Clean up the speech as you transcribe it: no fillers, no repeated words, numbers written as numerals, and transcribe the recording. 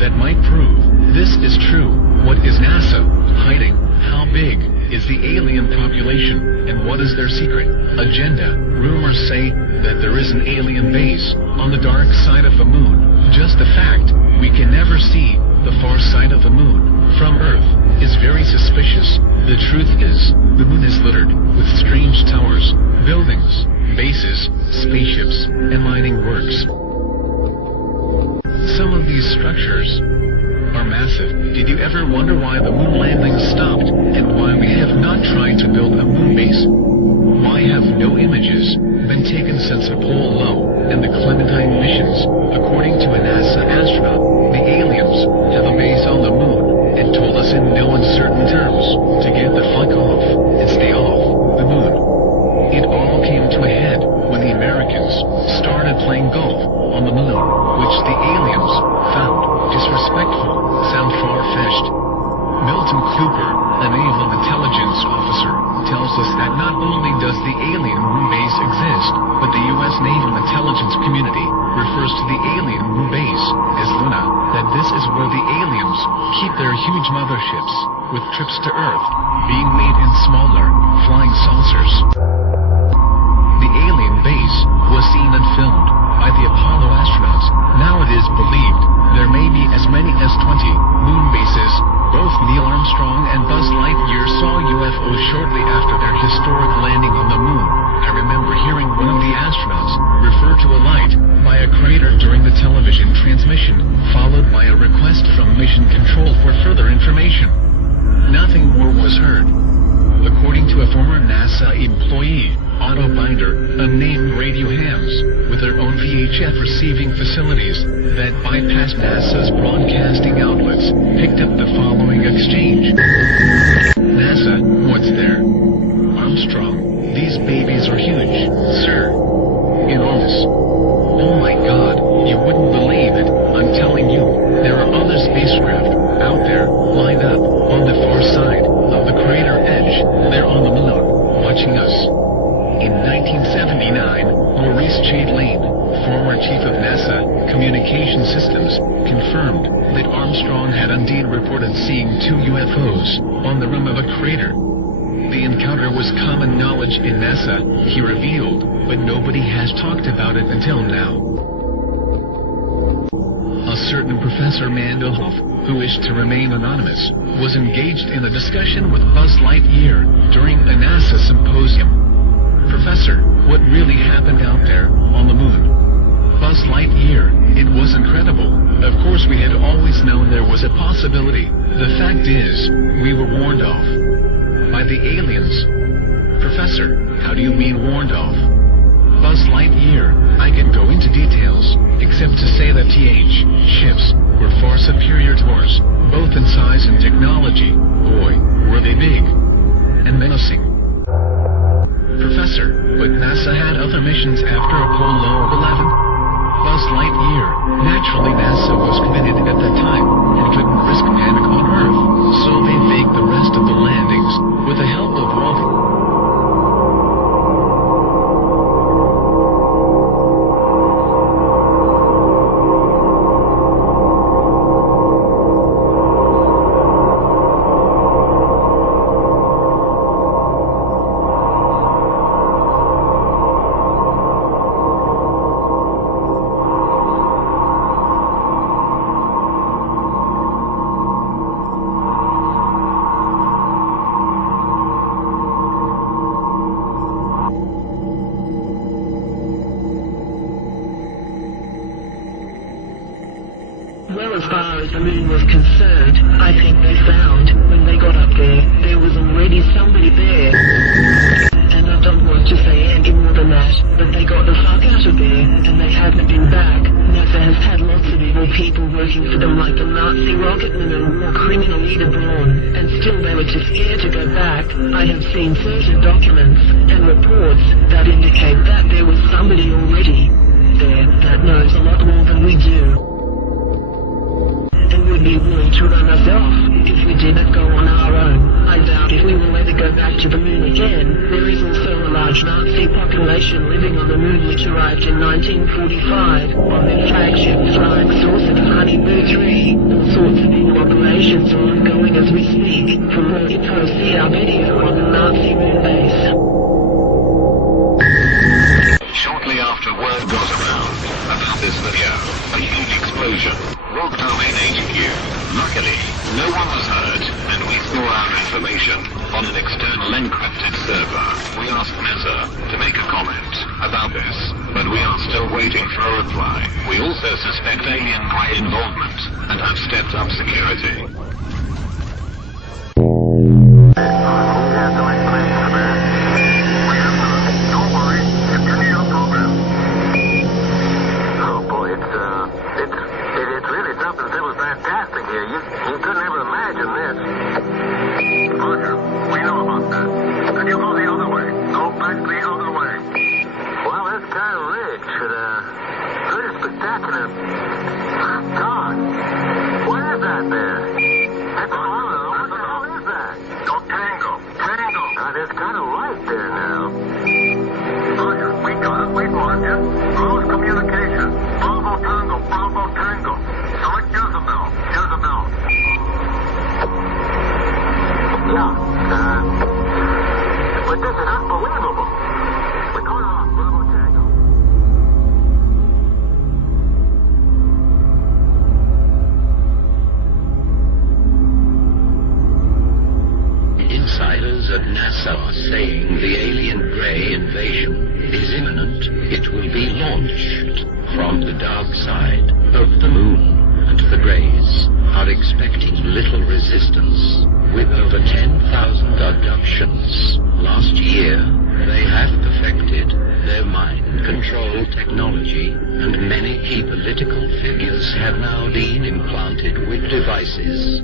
that might prove this is true. What is NASA hiding? How big is the alien population, and what is their secret agenda? Rumors say that there is an alien base on the dark side of the moon. Just the fact we can never see the far side of the moon from Earth is very suspicious. The truth is, the moon is littered with strange towers, buildings, bases, spaceships, and mining works. Some of these structures are massive. Did you ever wonder why the moon landing stopped, and why we have not tried to build a moon base? Why have no images been taken since Apollo and the Clementine missions? According to a NASA astronaut, the aliens have a base on the moon and told us in no uncertain terms to get the fuck off and stay off the moon. It all came to a head when the Americans started playing golf on the moon, which the aliens found disrespectful, sound far-fetched. Milton Cooper, a naval intelligence officer, tells us that not only does the alien moon base exist, but the U.S. naval intelligence community refers to the alien moon base as Luna, that this is where the aliens keep their huge motherships, with trips to Earth being made in smaller, flying saucers. The alien base was seen and filmed by the Apollo astronauts. Now it is believed there may be as many as 20 moon bases. Both Neil Armstrong and Buzz Lightyear saw UFOs shortly after their historic landing on the moon. I remember hearing one of the astronauts refer to a light by a crater during the television transmission, followed by a request from Mission Control for further information. Nothing more was heard. According to a former NASA employee, Otto Binder, unnamed radio hams with their own VHF receiving facilities that bypassed NASA's broadcasting outlets, picked up the following exchange. NASA, what's there? Armstrong, these babies are huge, sir. Enormous. Oh my God, you wouldn't believe it. I'm telling you, there are other spacecraft out there, lined up on the far side of the crater edge. They're on the moon, watching us. In 1979, Maurice J. Lane, former chief of NASA Communication Systems, confirmed that Armstrong had indeed reported seeing 2 UFOs on the rim of a crater. The encounter was common knowledge in NASA, he revealed, but nobody has talked about it until now. A certain Professor Mandelhoff, who wished to remain anonymous, was engaged in a discussion with Buzz Lightyear during a NASA symposium. Professor, what really happened out there on the moon? Buzz Lightyear, it was incredible. Of course we had always known there was a possibility. The fact is, we were warned off by the aliens. Professor, how do you mean warned off? Buzz Lightyear, I can go into details, except to say that ships were far superior to ours, both in size and technology. Boy, were they big and menacing. Professor, but NASA had other missions after Apollo 11. Buzz Lightyear, naturally NASA was committed at that time and couldn't risk panic on Earth, so they faked the rest of the landings with the help of Walt. Well, as far as the moon was concerned, I think they found, when they got up there was already somebody there. And I don't want to say any more than that, but they got the fuck out of there, and they haven't been back. NASA has had lots of evil people working for them, like the Nazi rocketman and more criminal Ida Braun, and still they were too scared to go back. I have seen certain documents and reports that indicate that there was somebody already there that knows a lot more than we do, and would be willing to run us off if we didn't go on our own. I doubt if we will ever go back to the moon again. There is also a large large Nazi population living on the moon which arrived in 1945 on their flagship flying saucer Honeybird 3. All sorts of new operations are ongoing as we speak. For more info, see our video on the Nazi moon base. Shortly after word got around about this video, a huge explosion rocked our main HQ. Luckily, no one was hurt, and we store our information on an external encrypted server. We asked NASA to make a comment about this, but we are still waiting for a reply. We also suspect alien grey involvement and have stepped up security. You couldn't ever imagine this. Roger, we know about that. Could you go the other way? Go back the other way. Well, this kind of ridge, pretty spectacular. God, what is that there? That's a hollow. What the hell is that? Go Tango. Tango. There's kind of light there now. Roger, we got it. We marked it. Close communication. Bravo Tango. Bravo Tango. Select Jezebel. Jezebel. Yeah, but this is unbelievable. We call it off, Bravo Tango. Insiders at NASA are saying the alien grey invasion is imminent. It will be launched from the dark side of the moon, and the Greys are expecting little resistance. With over 10,000 abductions last year, they have perfected their mind control technology, and many key political figures have now been implanted with devices.